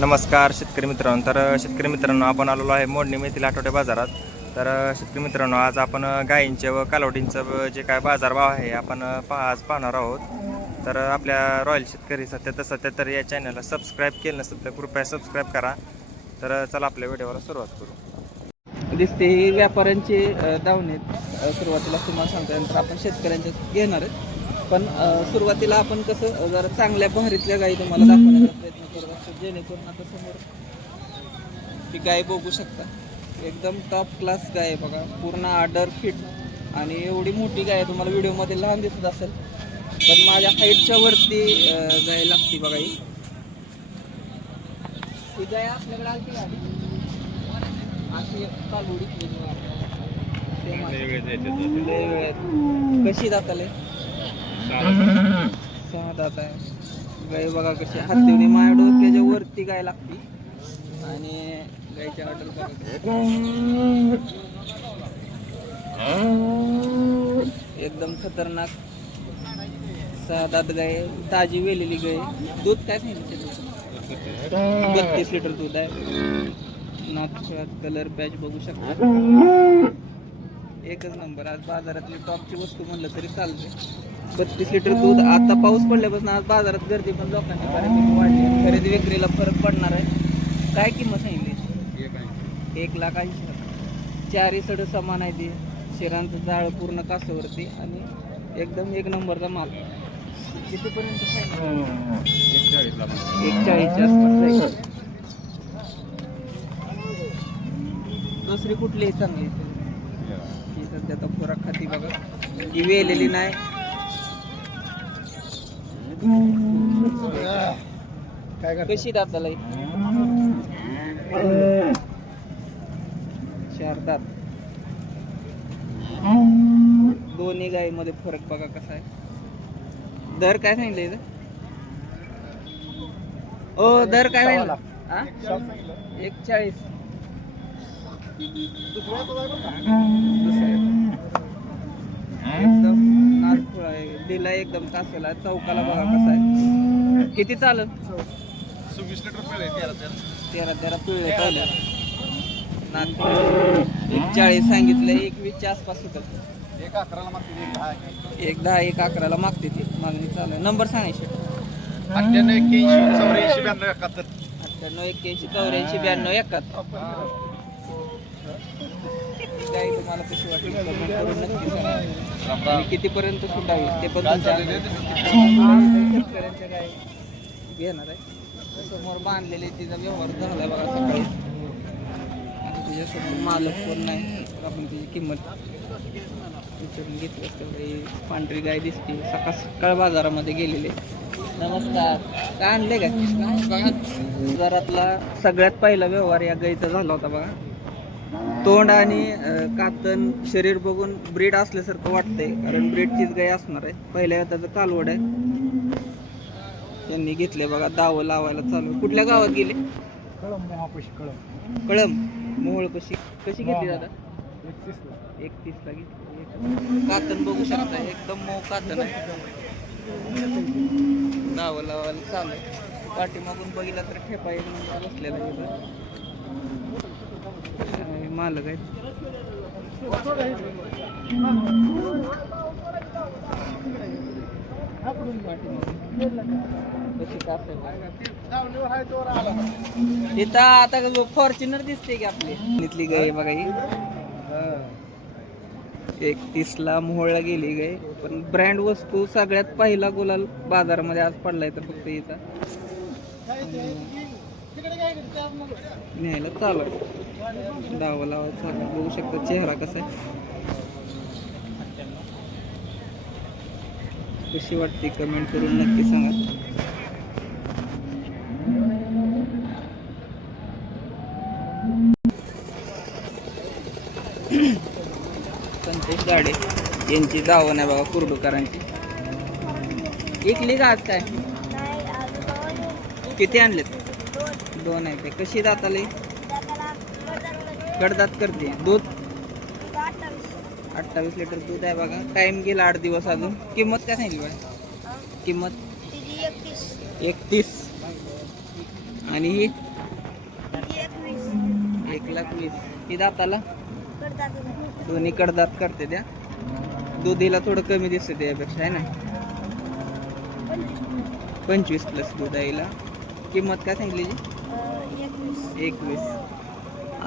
नमस्कार शेतकरी मित्रांनो. शेतकरी मित्रांनो, आपण आलेलो आहे मोडणी मेथील आठवडे बाजारात. शेतकरी मित्रांनो, आज आपण गायींचे व कालवडींचं जे काय बाजारभाव आहे आपण आज पाहणार आहोत. आपल्या रॉयल शेतकरी सत्याहत्तर या चॅनलला सबस्क्राईब केलं नसेल तर कृपया सबस्क्राईब करा. चला आपल्या व्हिडिओला सुरुवात करू. दिसते ही व्यापाऱ्यांचे दावणीत सुरुवातीला तुम्हाला सांगतो, आपण शेतकऱ्यांच्या घेणार आहेत. पण सुरुवातीला आपण कसं जरा चांगल्या बहारीतल्या गायी तुम्हाला दाखवण्याचा प्रयत्न करत असतो, जेणेकरून आता समोर ती गाय बघू शकता. एकदम टॉप क्लास गाय आहे बघा, पूर्ण आर्डर फिट आणि एवढी मोठी गाय आहे. तुम्हाला व्हिडिओमध्ये लहान दिसत असेल पण माझ्या हाईटच्या वरती गाय लागते बघा. ही गाय आपल्याकडे आली अशी कालवडी कशी दाताले 6 दात आहे गाय बघा. कशी हातीवणी माया डोक्याच्या वरती गाय लागती आणि गायच्या ऑर्डर बघा एकदम खतरनाक 6 दात गाय, ताजी वेलेली गाय. दूध काय सांगितलं? 32 लिटर दूध आहे. नागपुरात कलर पॅच बघू शकता, एकच नंबर. आज बाजारातली टॉपची वस्तू म्हणलं तरी चालते. 32 लिटर दूध. आता पाऊस पडल्यापासून आज बाजारात गर्दी पण लोकांची बऱ्यापैकी वाढली. खरेदी विक्रीला फरक पडणार आहे. काय किंमत सांगितली? 1,80,000. चारी सड समान आहे ती. शिरांचं जाळ पूर्ण कासावरती आणि एकदम एक नंबरचा माल. कितीपर्यंत? 1,40,000च्या आसपास जाईल. दुसरी कुठलीही चांगली ही सध्या तर खुराक खाती बघा. ही वेलेली नाही. कशी दाताला? 4 दात. दोन्ही गायीमध्ये फरक बघा कसा आहे. दर काय सांगितलं? ओ दर काय सांगितलं? 1,40,000. एकदम नारफुळ आहे, दिला एकदम तासाला. चौकाला बघा कसा आहे. किती चालत? 26 लिटर पिळे. 13 पिळे चालू. नागपूर 1,40,000 सांगितलं. 21च्या आसपास होतं. 1,11ला मागते. 1,11ला मागते ती मागणी चालू. नंबर सांगायचे? 98 81 84 92 71. गाय तुम्हाला कशी वाटली नक्की सांगा. आणि कितीपर्यंत सुटावी ते पण शेतकऱ्यांच्या गाय घेणार आहे. समोर बांधलेले तिचा व्यवहार झाला बघा सकाळी. आणि तुझ्यासमोर मालक पण नाही, आपण तिची किंमत विचारून घेतली असते. पांढरी गाय दिसते. सकाळ बाजारामध्ये गेलेले. नमस्कार. काय आणले का? घरातला सगळ्यात पहिला व्यवहार या गाईचा झाला होता बघा. तोंड आणि कातन शरीर बघून ब्रीड असल्यासारखं वाटतंय, कारण ब्रीडचीच गाय असणार आहे. पहिल्या त्याचं कालवड आहे. त्यांनी घेतले बघा. दावं लावायला चालू. कुठल्या गावात गेले? कळम मोहोळ. कशी घेतली दादा? 31ला घेतली. कातन बघू शकता, एकदम मऊ कातन आहे. दावं लावायला चालू आहे. पाठीमागून बघितला तर ठेपा एक नंबर बसलेला आहे. मालक आहे. इथं आता फॉर्च्युनर दिसते की आपली इथली गाय बघा. ही 31ला मोहोळला गेली गाय. पण ब्रँड वस्तू सगळ्यात पहिला गुलाल बाजारामध्ये आज पडलाय तर फक्त हिचा न्यायला चालू. दावा लावा चालू. बघू शकता चेहरा कसा आहे. कशी वाटते कमेंट करून नक्की सांगा. संतोष गाडे यांची दावण आहे बघा, कुर्डूकरांची. इकली का आज काय? किती आणलेत? 2 आहे. कशी दाताले? कडदात करते. दूध 28 लिटर दूध आहे बघा. टाइम गेला 8 दिवस अजून. किंमत काय सांगितली बाय? किंमत 31. आणि ही 1,20,000. ही दाताला दोन्ही कडदात करते त्या. दुधीला थोडं कमी दिसतं त्यापेक्षा आहे ना. 25 प्लस दूध आहे हिला. किंमत काय सांगितली 21.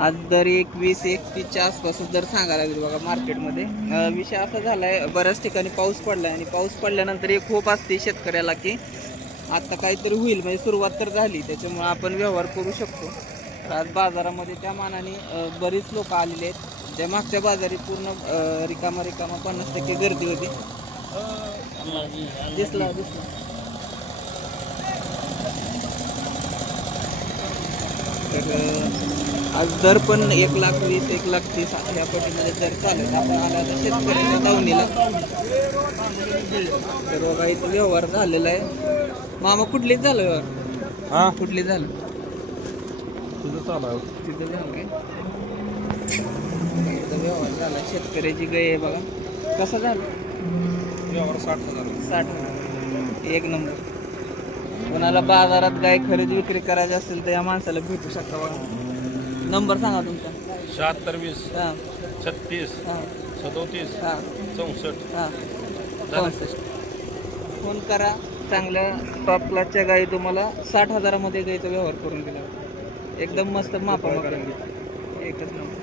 आज दर 21-31च्या आसपासच दर सांगायला लागेल बघा मार्केटमध्ये. विषय असा झालाय, बऱ्याच ठिकाणी पाऊस पडलाय आणि पाऊस पडल्यानंतर एक खूप असते शेतकऱ्याला की आता काहीतरी होईल, म्हणजे सुरुवात तर झाली, त्याच्यामुळे आपण व्यवहार करू शकतो. तर आज बाजारामध्ये त्या मानाने बरीच लोक आलेले आहेत. त्या मागच्या बाजारी पूर्ण रिकामा 50% गर्दी होती. दिसला. तर आज दर पण 1,20,000 1,30,000 ह्या पटीमध्ये दर चालू आहेत. आपण आला तर शेतकऱ्याच्या दावणीला. तर बघा इथं व्यवहार झालेला आहे. मामा कुठलीच झालं व्यवहार? हा कुठली झालं? तुझं चालू आहे. तिथं झालं काय? इथं व्यवहार झाला. शेतकऱ्याची गाय आहे बघा. कसं झालं? व्यवहार 60,000. 60,000. एक नंबर. कोणाला बाजारात गाय खरेदी विक्री करायची असेल तर या माणसाला भेटू शकता बघा. नंबर सांगा तुमचा. 76 हां 36 हां 37 हां 64. हां 64. फोन करा. चांगल्या टॉप क्लासच्या गायी तुम्हाला 60,000मध्ये गायीचा व्यवहार करून दिला. एकदम मस्त मापा एकच नंबर.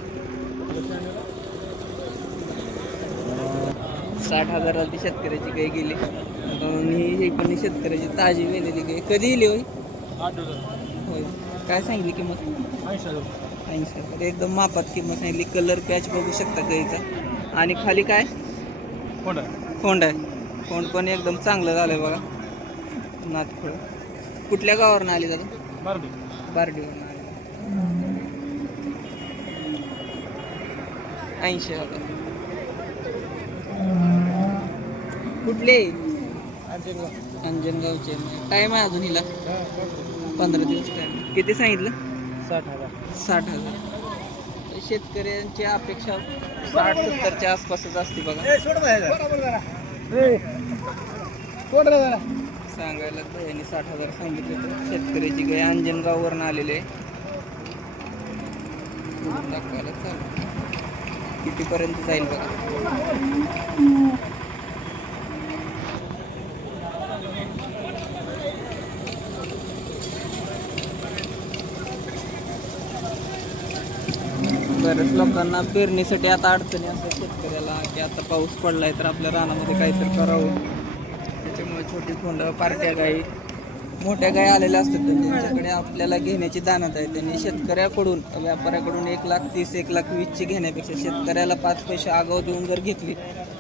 60,000ला ती शेतकऱ्याची गाय गेली. आणि ही पण शेतकऱ्याची ताजी वेलेली गाय. कधी येली होय? 8,000. होय. काय सांगितली किंमत? 80,000. 80,000. एकदम मापात किंमत सांगितली. कलर पॅच बघू शकता गाईचा. आणि खाली काय कोण आहे? खोंड आहे. खोंड पण एकदम चांगलं झालंय बघा. नातखळ. कुठल्या गावावरून आली दादा? मारली. बारडीवरून आली. 80,000. कुठले? अंजनगावचे. टाइम आहे अजून हिला? 15 दिवस टाइम. किती सांगितलं? 60,000. 60,000. शेतकऱ्यांची अपेक्षा 60-70च्या आसपासच असते बघा. सांगायला यांनी 60,000 सांगितले. तर शेतकऱ्याची गाय अंजनगाववरून आलेली आहे. दाखवायला चालू कितीपर्यंत जाईल बघा. बऱ्याच लोकांना पेरणीसाठी आता अडचणी असतात शेतकऱ्याला की आता पाऊस पडलाय तर आपल्या रानामध्ये काहीतरी करावं. त्याच्यामुळे छोटी खोंड पार्ट्या गाई मोठ्या गाई आलेल्या असतात त्यांच्याकडे आपल्याला घेण्याची दानत आहे. त्यांनी शेतकऱ्याकडून व्यापाऱ्याकडून 1,30,000 1,20,000ची घेण्यापेक्षा शेतकऱ्याला 5 पैसे आगाऊ देऊन जर घेतली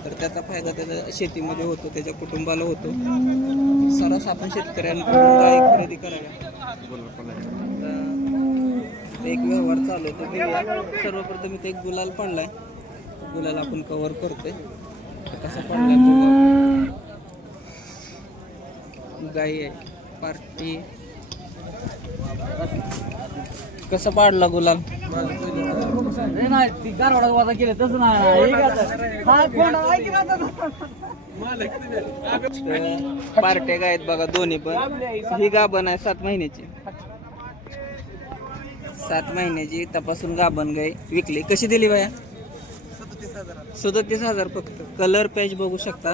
तर त्याचा फायदा त्याच्या शेतीमध्ये होतो, त्याच्या कुटुंबाला होतो. सरस आपण शेतकऱ्यांकडून गाई खरेदी कराव्या. एक व्यवहार चालू आहे. सर्वप्रथम इथे एक गुलाल पडलाय. गुलाल आपण कव्हर करतोय. कसा पडलाय बघा. गाई आहे पार्टी. कसा पाडला गुलाल? पार्ट्या गाय आहेत बघा दोन्ही पण. ही गाभण आहे 7 महिन्याची. 7 महिन्याची तपासून गाभण गाय विकली. कशी दिली बाया? 37,000 फक्त. कलर पॅच बघू शकता.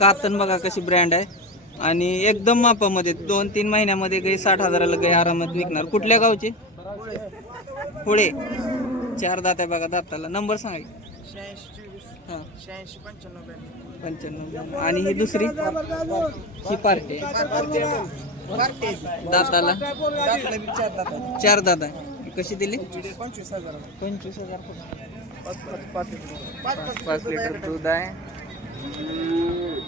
कातन बघा कशी ब्रँड आहे. आणि एकदम मापामध्ये 2-3 महिन्यामध्ये गाय 60,000ला गाय आरामात विकणार. कुठल्या गावचे? पुढे 4 दात आहे बघा. दाताला नंबर सांगा. 86 95. आणि ही दुसरी ही पार्टी दाताला 4 दात आहे. कशी दिली? 25,000. 5 लिटर दूध आहे.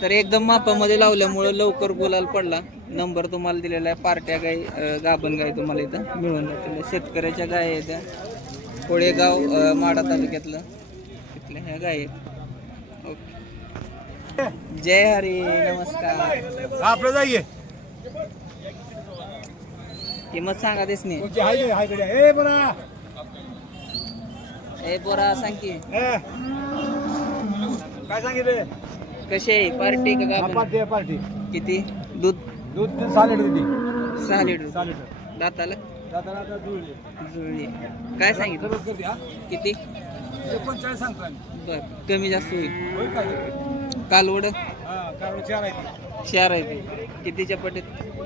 तर एकदम मापामध्ये लावल्यामुळं लवकर गुलाल पडला. नंबर तुम्हाला दिलेला आहे. पार्ट्या गाय गाभण गाय तुम्हाला इथं मिळून जातील. शेतकऱ्याच्या गाय आहेत त्या. कोळेगाव माढा तालुक्यातलं तिथल्या ह्या गाय आहेत. ओके. जय हरी. नमस्कार. आपलं जागे. किंमत सांगा तेच नाही. ए बोरा सांग की काय सांगितलं? कशी आहे पार्टी का गाभण? पार्टी किती दूध? 6 लिटर. 6 लिटर. दाताला दादा जुळले जुळली. काय सांगितलं खरंच करते हा किती? 39 सांगतो आम्ही. बर कमी जास्त होईल. होय काय ते? कालवड हा कारण 4 आहे 4 आहे ते. कितीच्या पटीत?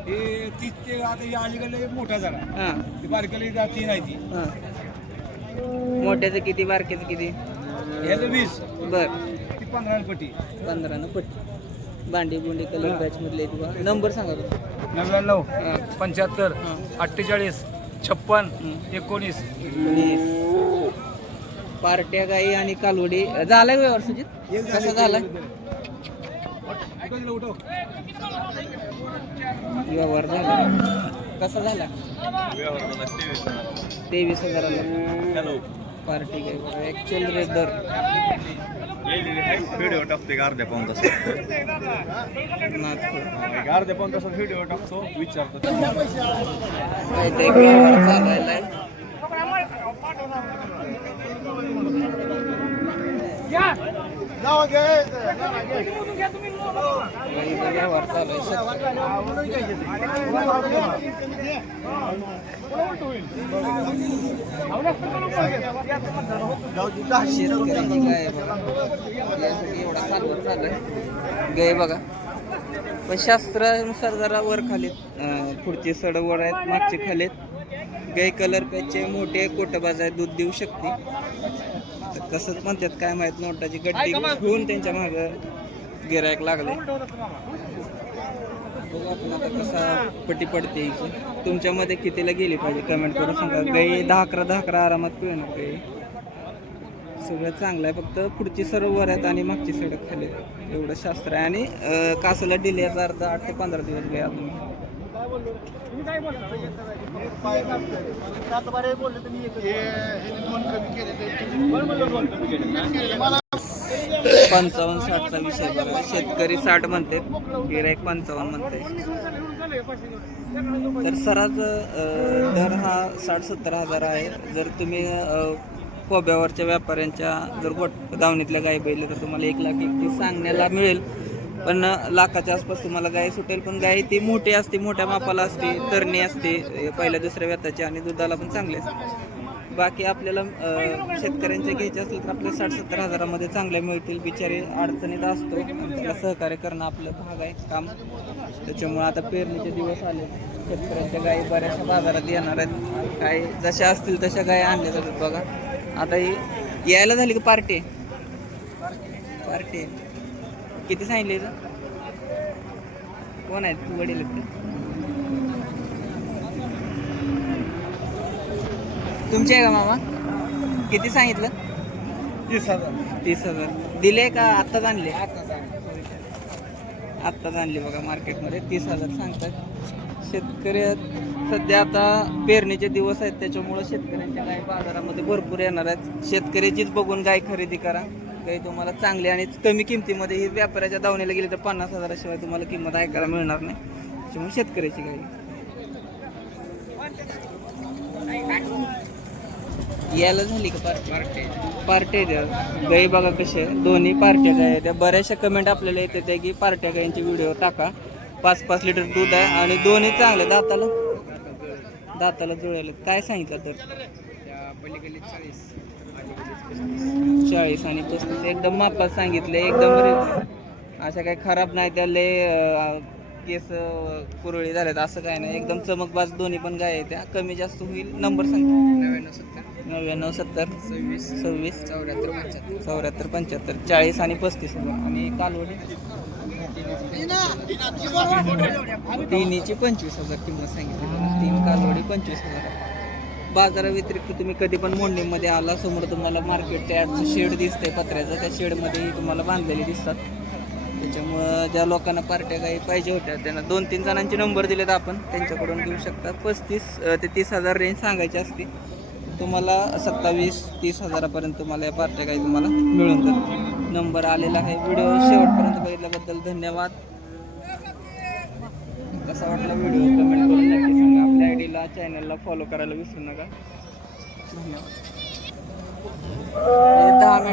हे 30 ते आता या अलीकडे एक मोठा झाला हां ती बारकेली 3 आहे ती हां. मोठ्याचं किती बारक्याचं किती? ह्याचं 20 बर ती 15 पट्टी 15 न पट्टी. भांडी बुंडी कलर बॅच मधले आहेत बघा. नंबर सांगा तुम्ही. 99 हां 75 हां 48 56 हं. 19. 19. पार्ट्या गाई आणि कालवडी झालाय व्यवहार सुजित? कसा झाला व्यवहार झाला? कसा झाला? 23,000 पार्टी गाई बघा. ऍक्च्युअल रेट दर व्हिडिओ टाकते अर्ध्या पाऊन तास नागपूर. अर्ध्या पाऊन तासात व्हिडिओ टाकतो विचारतो काहीतरी व्यवहार चालवायला आहे. गाईचा व्यवहार चालू आहे. शेतकऱ्याची गाय आहे बघा. यासाठी एवढा कालवड चालू आहे. गाय बघा पण शास्त्रानुसार जरा वर खालीत. पुढचे सड वर आहेत, मागचे खालीत. गाय कलर पॅचचे मोठे कोटबाज आहे, दूध देऊ शकते. तर कसंच म्हणतात काय माहित, नोटाची गड्डी घेऊन त्यांच्या मागं गिरायक लागले. बघू आपण आता कसा पट्टी पडते हिची. तुमच्यामध्ये कितीला गेली पाहिजे कमेंट करून सांगा. गाई 10-11 आरामात पिळणार गाई. सगळं चांगलं आहे, फक्त पुढची सर्व वर आहेत आणि मागची सडक खाली आहे. एवढं शास्त्र आहे. आणि कासाला डिले याचा अर्थ 8 ते 15 दिवस गाय अजून. 55-60चा विषय बघा. शेतकरी 60 म्हणते, गिराईक 55 म्हणते. तर सरास दर हा 60-70 हजार आहे. जर तुम्ही कोब्यावरच्या व्यापाऱ्यांच्या जर दावणीतल्या गाय बैल तर तुम्हाला 1,31,000 सांगण्याला मिळेल. पण लाखाच्या आसपास तुम्हाला गाय सुटेल. पण गाय ती मोठी असते, मोठ्या मापाला असते, तरणी असते, पहिल्या दुसऱ्या व्यताची आणि दुधाला पण चांगली असते. बाकी आपल्याला शेतकऱ्यांच्या घ्यायचे असतील तर आपल्या 60-70 हजारामध्ये चांगल्या मिळतील. बिचारे अडचणीत असतो, त्याला सहकार्य करणं आपलं भाग आहे काम. त्याच्यामुळे आता पेरणीचे दिवस आले, शेतकऱ्यांच्या गायी बऱ्याचशा बाजारात येणार आहेत. काय जशा असतील तशा गायी आणल्या जातात बघा. आता ही यायला झाली का पार्टी? किती सांगितले? कोण आहेत तू? वडील आहेत का? तुमचे आहे का मामा? किती सांगितलं? 30,000 दिले का आत्ताच आणले? आत्ताच आणले बघा. मार्केटमध्ये 30,000 सांगतात. शेतकरी सध्या आता पेरणीचे दिवस आहेत, त्याच्यामुळं शेतकऱ्यांच्या गाय बाजारामध्ये भरपूर येणार आहेत. शेतकऱ्याचीच बघून गाय खरेदी करा. गाय तुम्हाला चांगली आणि कमी किमतीमध्ये. ही व्यापाऱ्याच्या दावणीला गेली तर 50,000 शिवाय तुम्हाला किंमत ऐकायला मिळणार नाही. त्याच्यामुळे शेतकऱ्याची गाय यायला झाली का पार्टी द्या गाई बघा कसे दोन्ही पार्ट्या गाय त्या. बऱ्याचशा कमेंट आपल्याला येते त्या की पार्ट्या गायींचे व्हिडिओ टाका. 5-5 लिटर दूध आहे आणि दोन्ही चांगले. दाताला जुळायला काय सांगितलं तर? 40 आणि 35 एकदम मापात सांगितले. एकदम अशा काही खराब नाही, त्याले केस कुरळी झाल्यात असं काय नाही. एकदम चमकबाज दोन्ही पण गाय आहे त्या. कमी जास्त होईल. नंबर सांग. 9970 26 74 75 40 आणि 35. आणि कालवडी तिन्हीची 25,000 किंमत सांगितली. 3 कालवडी 25,000. बाजाराव्यतिरिक्त तुम्ही कधी पण मोंडीमध्ये आला, समोर तुम्हाला मार्केटच्या शेड दिसते पत्र्याचं, त्या शेडमध्येही तुम्हाला बांधलेले दिसतात. त्याच्यामुळं ज्या लोकांना पार्ट्या गाई पाहिजे होत्या त्यांना 2-3 जणांचे नंबर दिलेत आपण, त्यांच्याकडून घेऊ शकता. 35 ते 30,000 रेंज सांगायची असते. तुम्हाला 27-30 हजारापर्यंत तुम्हाला या पार्ट्या गाई तुम्हाला मिळून जातील. नंबर आलेला आहे. व्हिडिओ शेवटपर्यंत बघितल्याबद्दल धन्यवाद. कसा वाटला व्हिडिओ कमेंट करून नक्की सांगा. आपल्या आयडीला चॅनलला फॉलो करायला विसरू नका. धन्यवाद. 10 मिनिट